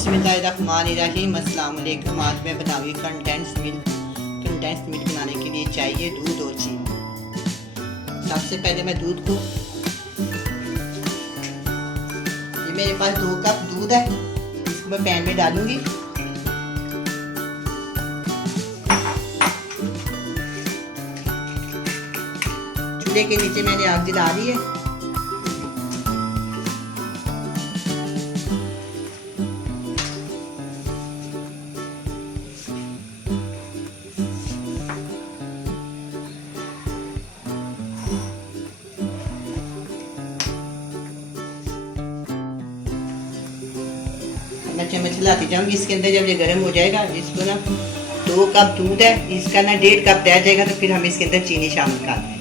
बिस्मिल्लाहिर्रहमानिर्रहीम। अस्सलाम वालेकुम। आज मैं बनाऊंगी कंडेंस्ड मिल्क। कंडेंस्ड मिल्क बनाने के लिए चाहिए दूध और चीनी। सबसे पहले मैं दूध को, ये मेरे पास 2 कप दूध है, इसको मैं पैन में डालूंगी। चूल्हे के नीचे मैंने आग जला दी है। मैं चम्मच हिलाती जाऊंगी। इसके अंदर जब ये गर्म हो जाएगा, इसको ना 2 कप दूध है, इसका ना 1.5 कप रह जाएगा, तो फिर हम इसके अंदर चीनी शामिल कर दें।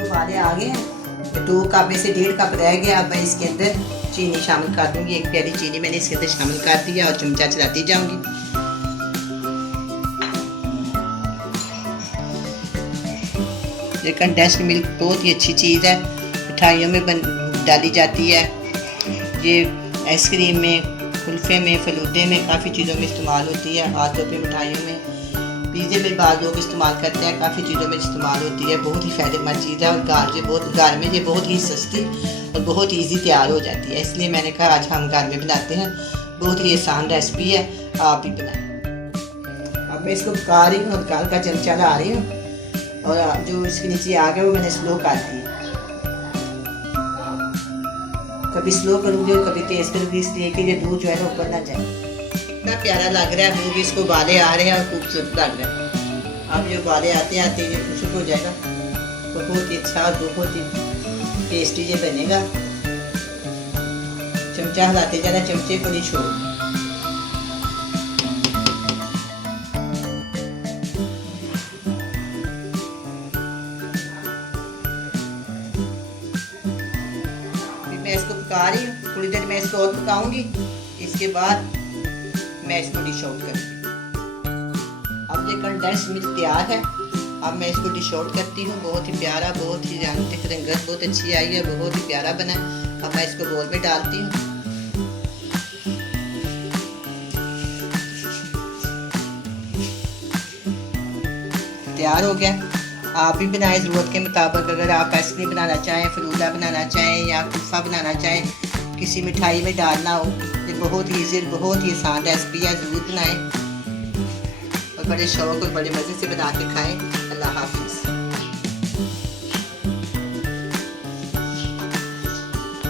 उबाले आ गए हैं, 2 कप में से 1.5 कप रह गया। अब मैं इसके अंदर चीनी शामिल कर दूंगी। 1 प्याली चीनी मैंने इसके अंदर शामिल कर दिया और चमचा चलाती जाऊंगी। ये कंडेंस्ड मिल्क बहुत ही अच्छी चीज़ है, मिठाइयों में डाली जाती है। ये आइसक्रीम में, कुल्फे में, फलूदे में, काफ़ी चीज़ों में इस्तेमाल होती है। खासतौर पे मिठाइयों में, पिज़्ज़े में बाद लोग इस्तेमाल करते हैं, काफ़ी चीज़ों में इस्तेमाल होती है। बहुत ही फ़ायदेमंद चीज़ है और घर में ये बहुत ही सस्ती और बहुत ईजी तैयार हो जाती है। इसलिए मैंने कहा आज हम घर में बनाते हैं। बहुत ही आसान रेसिपी है, आप भी बनाएं। अब मैं इसको पका रही हूँ, हल्का हल्का चमचा ला रही हूँ, और जो इसके नीचे आ गया वो मैंने स्लो कर दी। कभी स्लो करूँगी और कभी तेज़ करूँगी, इसलिए कि ये दूध जो है ना ऊपर ना जाए। कितना प्यारा लग रहा है, दूध इसको उबाले आ रहे हैं और खूबसूरत लग रहा है। अब ये उबाले आते आते ये खुशक हो जाएगा, तो बहुत ही अच्छा और बहुत ही टेस्टी ये बनेगा। चमचा हिलाते जाना, चमचे को नहीं छोड़। मैं इसको पका रही हूँ, थोड़ी देर मैं इसको और पकाऊंगी। इसके बाद मैं इसको डिश आउट करूँगी। अब ये कंडेंस्ड मिल्क तैयार है। अब मैं इसको डिश आउट करती हूँ। बहुत ही प्यारा, बहुत ही रंगत बहुत अच्छी आई है, बहुत ही प्यारा बना है। अब मैं इसको बोल में डालती हूँ। तैयार हो गया। आप भी बनाएं ज़रूरत के मुताबिक। अगर आप आइसक्रीम बनाना चाहें, फलूदा बनाना चाहें या कुल्फा बनाना चाहें, किसी मिठाई में डालना हो, ये बहुत ही ईजी, बहुत ही आसान रेसिपी है। ज़रूर बनाएं और बड़े शौक़ और बड़े मज़े से बना के खाएं।